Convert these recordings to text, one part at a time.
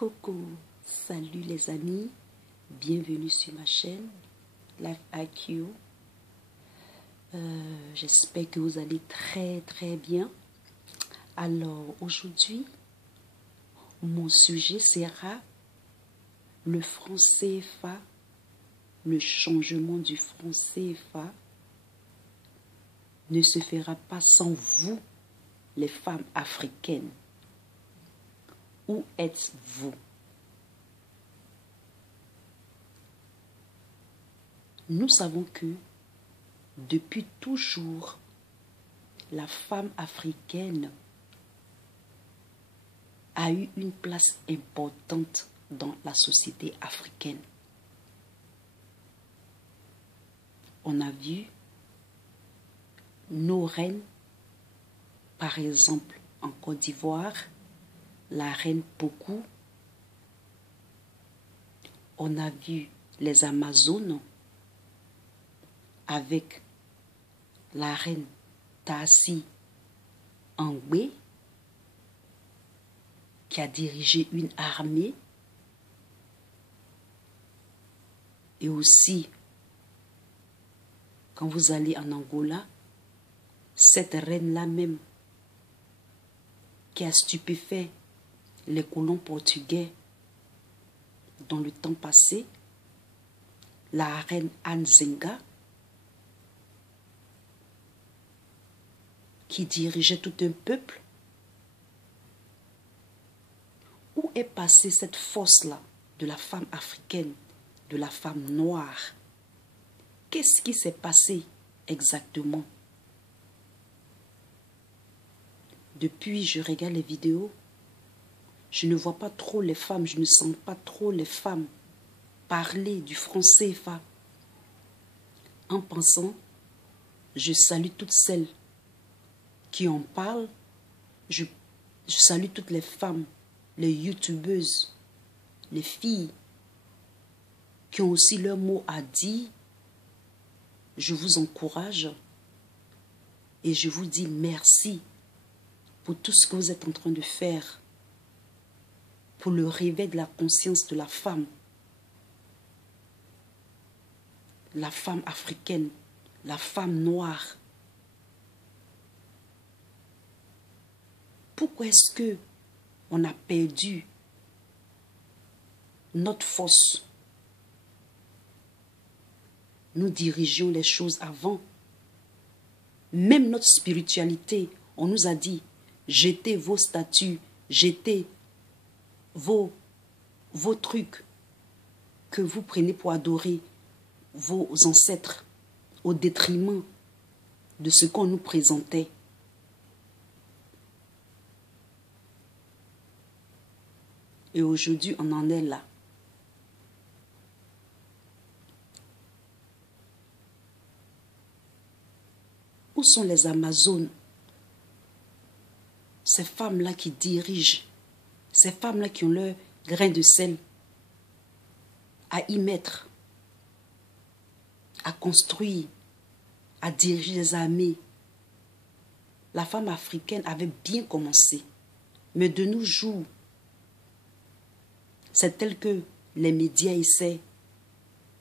Coucou, salut les amis, bienvenue sur ma chaîne Life IQ. J'espère que vous allez très bien. Alors aujourd'hui, mon sujet sera le franc CFA, le changement du franc CFA ne se fera pas sans vous, les femmes africaines. Où êtes-vous? Nous savons que depuis toujours, la femme africaine a eu une place importante dans la société africaine. On a vu nos reines, par exemple en Côte d'Ivoire, la reine Pokou. On a vu les Amazones avec la reine Tassi Angbe qui a dirigé une armée. Et aussi, quand vous allez en Angola, cette reine-là même qui a stupéfait les colons portugais dans le temps passé, la reine Anzenga, qui dirigeait tout un peuple. Où est passée cette force-là de la femme africaine, de la femme noire? Qu'est-ce qui s'est passé exactement? Depuis, je regarde les vidéos, je ne vois pas trop les femmes, je ne sens pas trop les femmes parler du franc CFA. En pensant, je salue toutes celles qui en parlent, je salue toutes les femmes, les youtubeuses, les filles qui ont aussi leur mot à dire. Je vous encourage et je vous dis merci pour tout ce que vous êtes en train de faire pour le réveil de la conscience de la femme africaine, la femme noire. Pourquoi est-ce que on a perdu notre force? Nous dirigeons les choses avant. Même notre spiritualité, on nous a dit, jetez vos statues, jetez vos trucs que vous prenez pour adorer vos ancêtres au détriment de ce qu'on nous présentait. Et aujourd'hui, on en est là. Où sont les Amazones? Ces femmes-là qui dirigent, ces femmes-là qui ont leur grain de sel à y mettre, à construire, à diriger les armées. La femme africaine avait bien commencé. Mais de nos jours, c'est tel que les médias essaient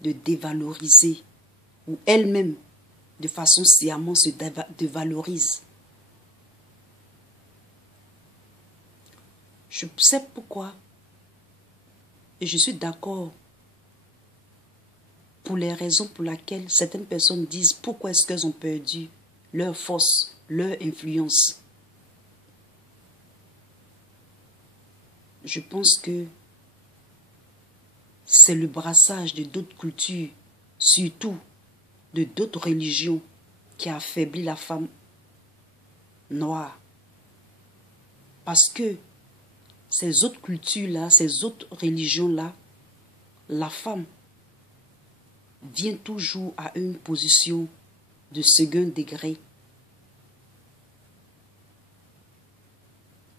de dévaloriser, ou elles-mêmes, de façon sciemment, se dévalorisent. Je sais pourquoi. Et je suis d'accord pour les raisons pour lesquelles certaines personnes disent pourquoi est-ce qu'elles ont perdu leur force, leur influence. Je pense que c'est le brassage de d'autres cultures, surtout de d'autres religions, qui a affaibli la femme noire. Parce que ces autres cultures-là, ces autres religions-là, la femme vient toujours à une position de second degré.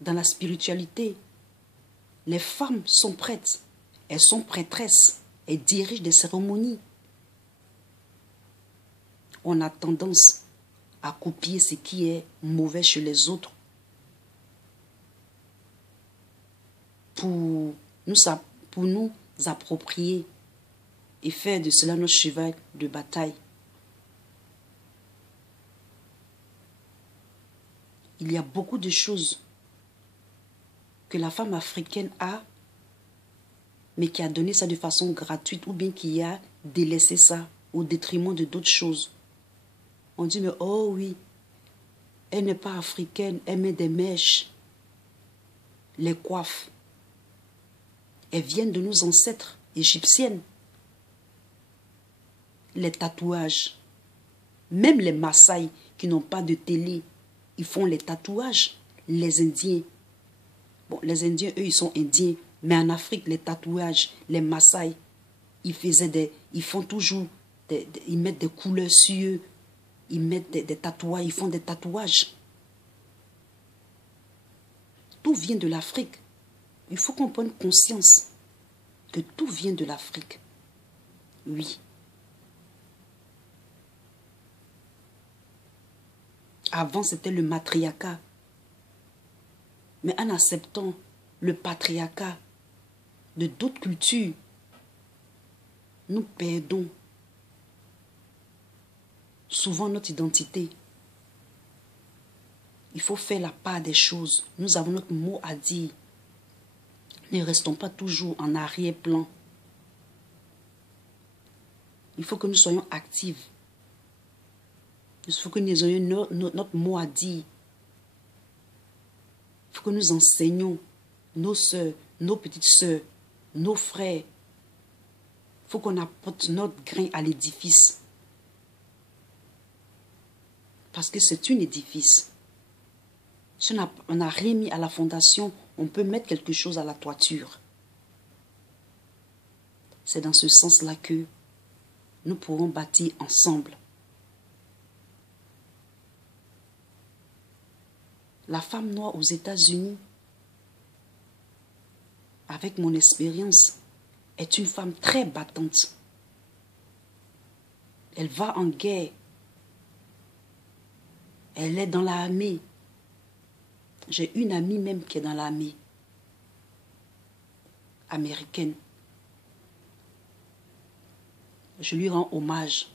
Dans la spiritualité, les femmes sont prêtes, elles sont prêtresses, elles dirigent des cérémonies. On a tendance à copier ce qui est mauvais chez les autres pour pour nous approprier et faire de cela notre cheval de bataille. Il y a beaucoup de choses que la femme africaine a, mais qui a donné ça de façon gratuite ou bien qui a délaissé ça au détriment de d'autres choses. On dit, mais oh oui, elle n'est pas africaine, elle met des mèches, les coiffes. Elles viennent de nos ancêtres égyptiennes. Les tatouages, même les Maasai qui n'ont pas de télé, ils font les tatouages. Les Indiens, bon, les Indiens, eux, ils sont Indiens, mais en Afrique, les tatouages, les Maasai, ils font toujours, ils mettent des couleurs sur eux, ils mettent des tatouages, ils font des tatouages. Tout vient de l'Afrique. Il faut qu'on prenne conscience que tout vient de l'Afrique. Oui. Avant, c'était le matriarcat. Mais en acceptant le patriarcat de d'autres cultures, nous perdons souvent notre identité. Il faut faire la part des choses. Nous avons notre mot à dire. Ne restons pas toujours en arrière-plan. Il faut que nous soyons actifs. Il faut que nous ayons notre mot à dire. Il faut que nous enseignions nos soeurs, nos petites soeurs, nos frères. Il faut qu'on apporte notre grain à l'édifice. Parce que c'est un édifice. Si on n'a rien mis à la fondation, on peut mettre quelque chose à la toiture. C'est dans ce sens-là que nous pourrons bâtir ensemble. La femme noire aux États-Unis, avec mon expérience, est une femme très battante. Elle va en guerre. Elle est dans l'armée. J'ai une amie même qui est dans l'armée américaine. Je lui rends hommage.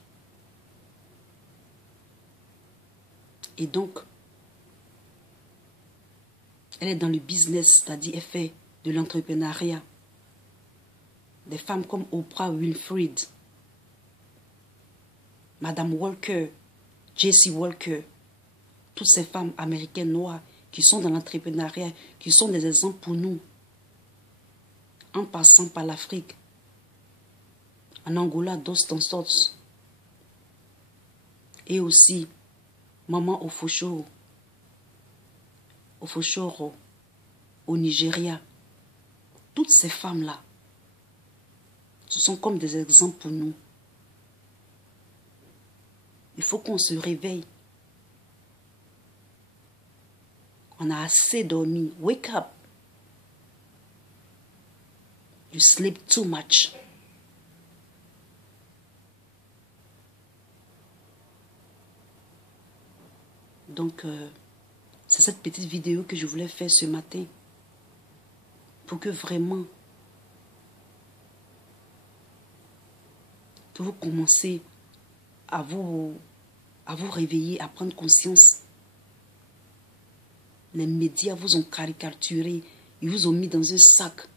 Et donc, elle est dans le business, c'est-à-dire elle fait de l'entrepreneuriat. Des femmes comme Oprah Winfrey, Madame Walker, Jessie Walker, toutes ces femmes américaines noires qui sont dans l'entrepreneuriat, qui sont des exemples pour nous, en passant par l'Afrique, en Angola, Dos Santos, et aussi Maman Ofochoro, au Nigeria. Toutes ces femmes-là, ce sont comme des exemples pour nous. Il faut qu'on se réveille. On a assez dormi. Wake up. You sleep too much. Donc, c'est cette petite vidéo que je voulais faire ce matin. Pour que vraiment, que vous commencez à vous réveiller, à prendre conscience. Les médias vous ont caricaturé, ils vous ont mis dans un sac.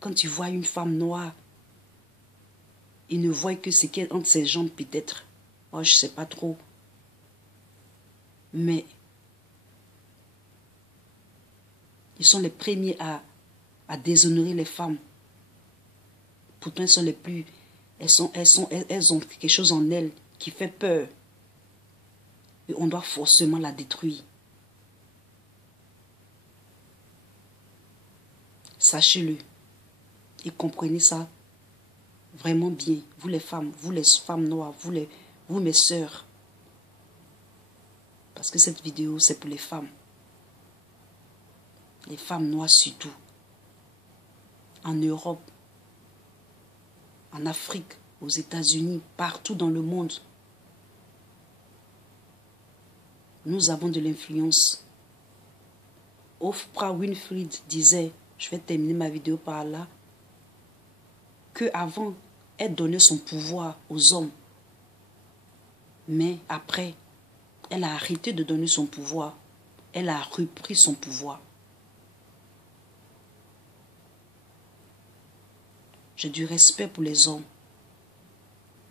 Quand tu vois une femme noire, ils ne voient que ce qu'il y a entre ses jambes peut-être. Oh, je ne sais pas trop. Mais ils sont les premiers à déshonorer les femmes. Pourtant, elles sont les plus... Elles ont quelque chose en elles qui fait peur. Et on doit forcément la détruire. Sachez-le et comprenez ça vraiment bien. Vous les femmes noires, vous mes sœurs. Parce que cette vidéo, c'est pour les femmes. Les femmes noires surtout. En Europe, en Afrique, aux États-Unis, partout dans le monde. Nous avons de l'influence. Oprah Winfrey disait, je vais terminer ma vidéo par là, qu'avant, elle donnait son pouvoir aux hommes. Mais après, elle a arrêté de donner son pouvoir. Elle a repris son pouvoir. J'ai du respect pour les hommes.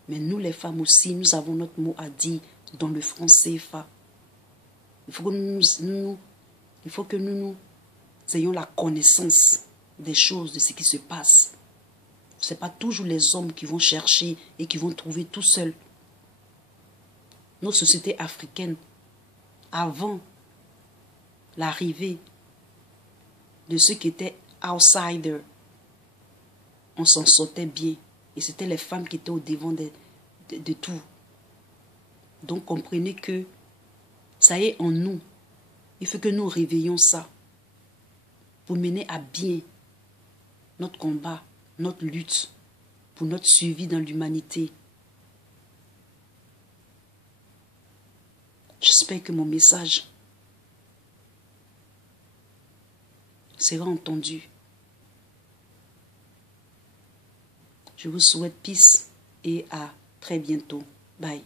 Mais nous, les femmes aussi, nous avons notre mot à dire dans le franc CFA. Il faut que nous ayons la connaissance des choses, de ce qui se passe. Ce n'est pas toujours les hommes qui vont chercher et qui vont trouver tout seuls. Nos sociétés africaines, avant l'arrivée de ceux qui étaient outsiders, on s'en sortait bien. Et c'était les femmes qui étaient au devant de tout. Donc comprenez que ça est en nous. Il faut que nous réveillons ça pour mener à bien notre combat, notre lutte, pour notre suivi dans l'humanité. J'espère que mon message sera entendu. Je vous souhaite peace et à très bientôt. Bye.